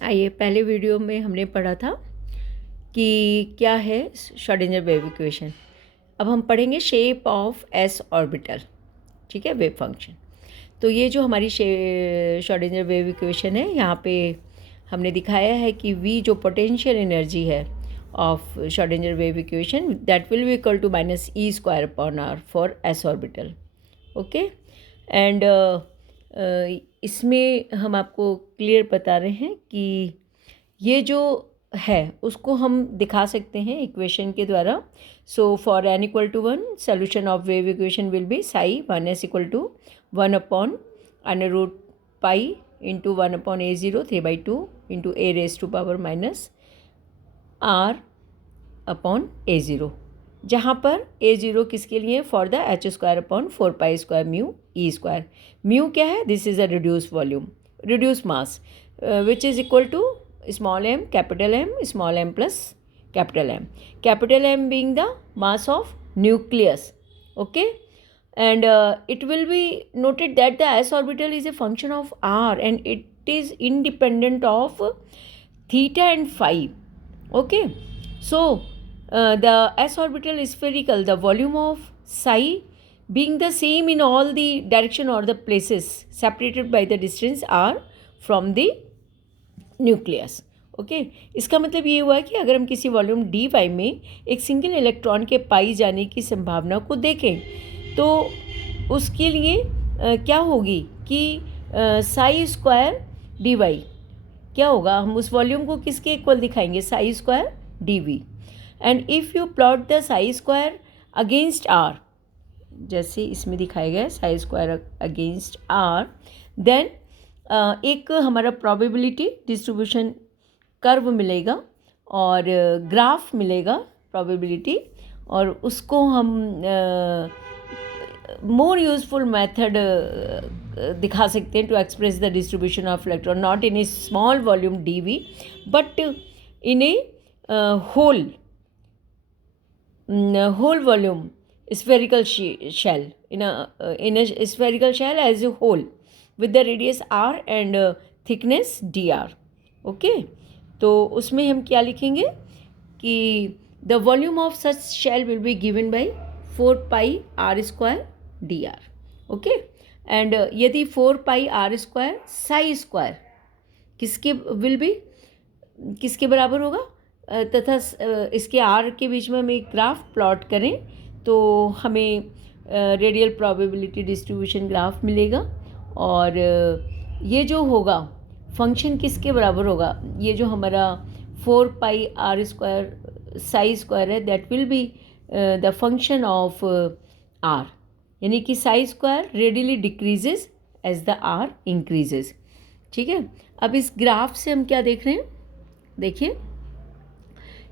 आइए, पहले वीडियो में हमने पढ़ा था कि क्या है श्रोडिंगर वेव इक्वेशन। अब हम पढ़ेंगे शेप ऑफ एस ऑर्बिटल। ठीक है, वेव फंक्शन। तो ये जो हमारी श्रोडिंगर वेव इक्वेशन है, यहाँ पे हमने दिखाया है कि वी जो पोटेंशियल एनर्जी है of Schrodinger wave equation, that will be equal to -E² upon r for s orbital. Okay, and इसमें हम आपको क्लियर बता रहे हैं कि ये जो है उसको हम दिखा सकते हैं इक्वेशन के द्वारा। So for n equal to 1, solution of wave equation will be psi 1s equal to 1 upon √π into 1 upon a0 3/2 into a⁻⁻r upon a0, जहाँ पर a0 किसके लिए, for the h² upon 4π² mu e²। Mu क्या है? This is a reduce volume, reduce mass, which is equal to small m, capital M, small m plus capital M. Capital M being the mass of nucleus. Okay, and it will be noted that the s orbital is a function of r and it is independent of theta and phi. Okay, so the s orbital is spherical, the volume of psi being the same in all the direction or the places separated by the distance r from the nucleus. Okay, इसका मतलब ये हुआ कि अगर हम किसी volume D Y में एक सिंगल इलेक्ट्रॉन के पाई जाने की संभावना को देखें तो उसके लिए क्या होगी कि साई² डी वाई क्या होगा, हम उस वॉल्यूम को किसके इक्वल दिखाएंगे, साई² D V. And if you plot the साई² अगेंस्ट आर, जैसे इसमें दिखाया गया है साई² अगेंस्ट आर, देन एक हमारा प्रोबेबिलिटी डिस्ट्रीब्यूशन कर्व मिलेगा और ग्राफ मिलेगा प्रोबेबिलिटी, और उसको हम मोर यूजफुल मेथड दिखा सकते हैं to express the distribution of electron, not in a small volume d v but in a whole volume spherical shell, in a spherical shell as a whole with the radius r and thickness dr. Okay, तो उसमें हम क्या लिखेंगे कि the volume of such shell will be given by 4πr² dr. Okay, and यदि 4πr² साई² किसके will be, किसके बराबर होगा, तथा इसके आर के बीच में हम एक ग्राफ प्लॉट करें तो हमें रेडियल प्रोबेबिलिटी डिस्ट्रीब्यूशन ग्राफ मिलेगा, और ये जो होगा फंक्शन किसके बराबर होगा, ये जो हमारा 4πr² साई² है, that will be the function of R, यानी कि साई² radially decreases as the R increases. ठीक है, अब इस ग्राफ से हम क्या देख रहे हैं, देखिए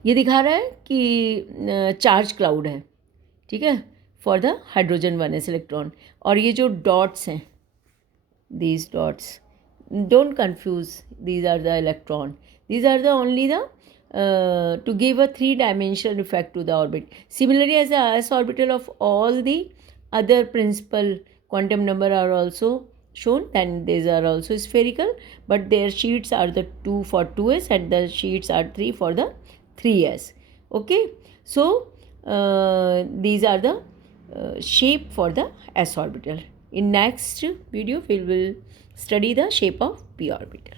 ये दिखा रहा है कि चार्ज क्लाउड है, ठीक है, for the hydrogen 1s electron, और ये जो डॉट्स हैं, these dots, don't confuse, these are the electron, these are the only the to give a 3-dimensional effect to the orbit. Similarly, as the s orbital of all the other principal quantum number are also shown, then these are also spherical, but their sheets are the 2 for 2s and the sheets are 3 for the 3s. Okay, so these are the shape for the s orbital. In next video we will study the shape of p orbital.